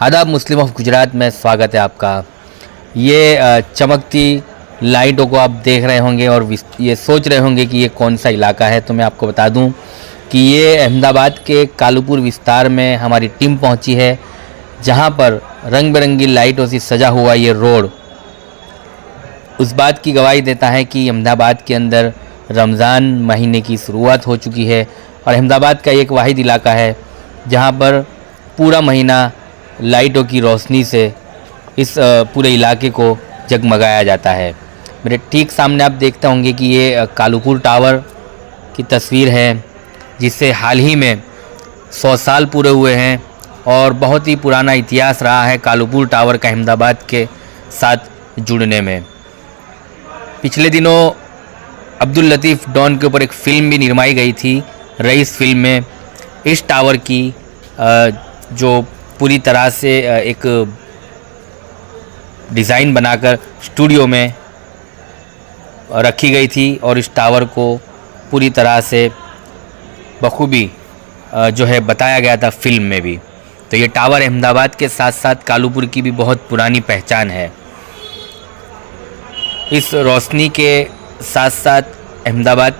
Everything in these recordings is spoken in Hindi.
आदाब। मुस्लिम ऑफ गुजरात में स्वागत है आपका। ये चमकती लाइटों को आप देख रहे होंगे और ये सोच रहे होंगे कि ये कौन सा इलाका है। तो मैं आपको बता दूं कि ये अहमदाबाद के कालूपुर विस्तार में हमारी टीम पहुंची है, जहां पर रंग बिरंगी लाइटों से सजा हुआ ये रोड उस बात की गवाही देता है कि अहमदाबाद के अंदर रमज़ान महीने की शुरुआत हो चुकी है। और अहमदाबाद का एक वाहिद इलाका है जहां पर पूरा महीना लाइटों की रोशनी से इस पूरे इलाके को जगमगाया जाता है। मेरे ठीक सामने आप देखते होंगे कि ये कालूपुर टावर की तस्वीर है, जिससे हाल ही में 100 साल पूरे हुए हैं और बहुत ही पुराना इतिहास रहा है कालूपुर टावर का अहमदाबाद के साथ जुड़ने में। पिछले दिनों अब्दुल लतीफ़ डॉन के ऊपर एक फ़िल्म भी निर्माई गई थी। रईस फिल्म में इस टावर की जो पूरी तरह से एक डिज़ाइन बनाकर स्टूडियो में रखी गई थी और इस टावर को पूरी तरह से बखूबी जो है बताया गया था फिल्म में भी। तो ये टावर अहमदाबाद के साथ साथ कालूपुर की भी बहुत पुरानी पहचान है। इस रोशनी के साथ साथ अहमदाबाद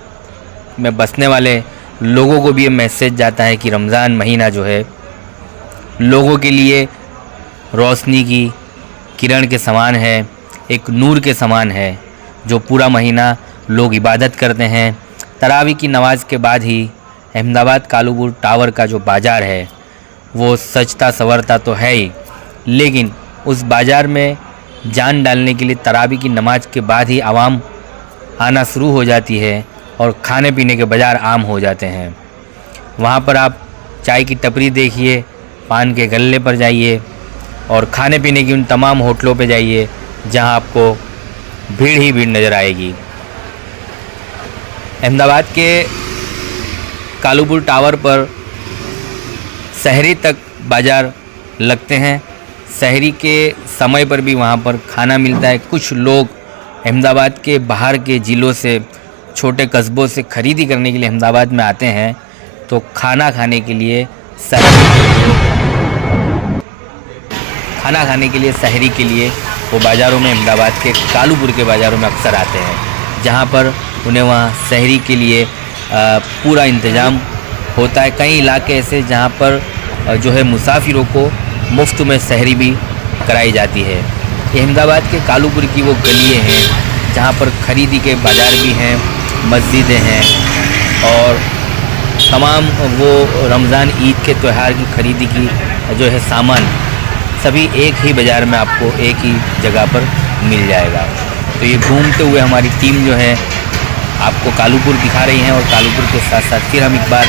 में बसने वाले लोगों को भी ये मैसेज जाता है कि रमज़ान महीना जो है लोगों के लिए रोशनी की किरण के समान है, एक नूर के समान है। जो पूरा महीना लोग इबादत करते हैं। तरावी की नमाज के बाद ही अहमदाबाद कालूपुर टावर का जो बाज़ार है वो सजता संवरता तो है ही, लेकिन उस बाज़ार में जान डालने के लिए तरावी की नमाज के बाद ही आवाम आना शुरू हो जाती है और खाने पीने के बाज़ार आम हो जाते हैं। वहाँ पर आप चाय की टपरी देखिए, पान के गल्ले पर जाइए और खाने पीने की उन तमाम होटलों पे जाइए जहाँ आपको भीड़ ही भीड़ नज़र आएगी। अहमदाबाद के कालूपुर टावर पर सहरी तक बाज़ार लगते हैं। सहरी के समय पर भी वहाँ पर खाना मिलता है। कुछ लोग अहमदाबाद के बाहर के ज़िलों से, छोटे कस्बों से ख़रीदी करने के लिए अहमदाबाद में आते हैं, तो खाना खाने के लिए सहरी के लिए वो बाज़ारों में, अहमदाबाद के कालूपुर के बाज़ारों में अक्सर आते हैं, जहाँ पर उन्हें वहाँ सहरी के लिए पूरा इंतज़ाम होता है। कई इलाके ऐसे जहाँ पर जो है मुसाफिरों को मुफ्त में सहरी भी कराई जाती है। ये अहमदाबाद के कालूपुर की वो गलियाँ हैं जहाँ पर ख़रीदी के बाज़ार भी हैं, मस्जिदें हैं और तमाम वो रमज़ान ईद के त्यौहार की ख़रीदी की जो है सामान सभी एक ही बाज़ार में आपको एक ही जगह पर मिल जाएगा। तो ये घूमते हुए हमारी टीम जो है आपको कालूपुर दिखा रही है और कालूपुर के साथ साथ फिर हम एक बार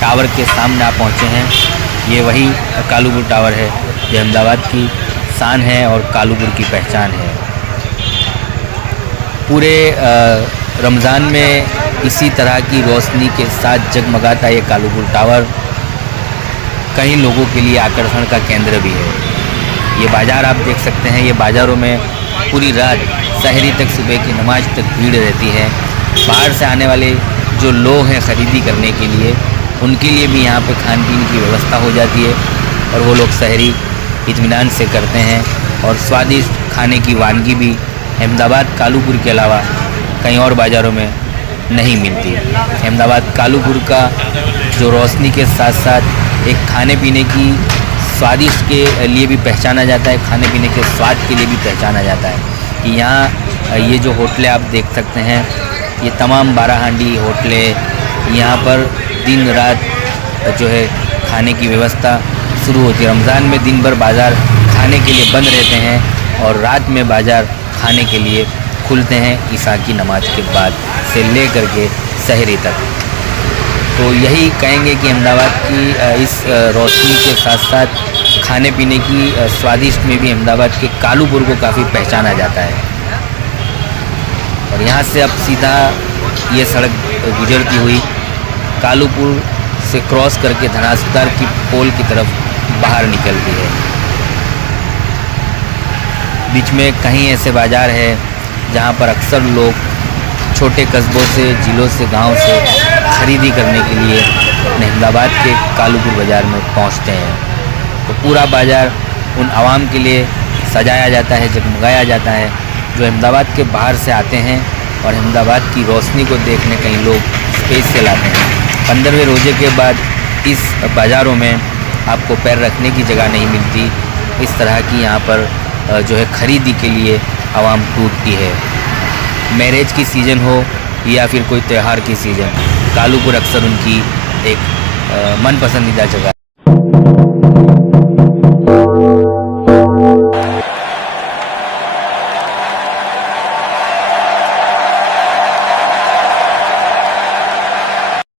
टावर के सामने आ पहुँचे हैं। ये वही कालूपुर टावर है जो अहमदाबाद की शान है और कालूपुर की पहचान है। पूरे रमज़ान में इसी तरह की रोशनी के साथ जगमगाता ये कालूपुर टावर कई लोगों के लिए आकर्षण का केंद्र भी है। ये बाज़ार आप देख सकते हैं। ये बाज़ारों में पूरी रात सहरी तक, सुबह की नमाज तक भीड़ रहती है। बाहर से आने वाले जो लोग हैं ख़रीदी करने के लिए, उनके लिए भी यहाँ पे खान पीने की व्यवस्था हो जाती है और वो लोग सहरी इत्मीनान से करते हैं। और स्वादिष्ट खाने की वानगी भी अहमदाबाद कालूपुर के अलावा कहीं और बाज़ारों में नहीं मिलती। अहमदाबाद कालूपुर का जो रोशनी के साथ साथ एक खाने पीने की स्वादिष्ट के लिए भी पहचाना जाता है, खाने पीने के स्वाद के लिए भी पहचाना जाता है कि यहाँ ये जो होटलें आप देख सकते हैं, ये तमाम 12 हांडी होटलें, यहाँ पर दिन रात जो है खाने की व्यवस्था शुरू होती है। रमज़ान में दिन भर बाज़ार खाने के लिए बंद रहते हैं और रात में बाज़ार खाने के लिए खुलते हैं ईशा की नमाज के बाद से ले कर के सहरी तक। तो यही कहेंगे कि अहमदाबाद की इस रोशनी के साथ साथ खाने पीने की स्वादिष्ट में भी अहमदाबाद के कालूपुर को काफ़ी पहचाना जाता है। और यहाँ से अब सीधा ये सड़क गुजरती हुई कालूपुर से क्रॉस करके धनासुतार की पोल की तरफ बाहर निकलती है। बीच में कहीं ऐसे बाज़ार है जहाँ पर अक्सर लोग छोटे कस्बों से, ज़िलों से, गांव से ख़रीदी करने के लिए अहमदाबाद के कालूपुर बाज़ार में पहुँचते हैं। तो पूरा बाज़ार उन आवाम के लिए सजाया जाता है, जगमगाया जाता है, जो अहमदाबाद के बाहर से आते हैं और अहमदाबाद की रोशनी को देखने कई लोग स्पेशल आते हैं। 15वें रोज़े के बाद इस बाज़ारों में आपको पैर रखने की जगह नहीं मिलती। इस तरह की यहाँ पर जो है ख़रीदी के लिए आवाम टूटती है। मैरिज की सीज़न हो या फिर कोई त्यौहार की सीज़न, कालूपुर अक्सर उनकी एक मन पसंदीदा जगह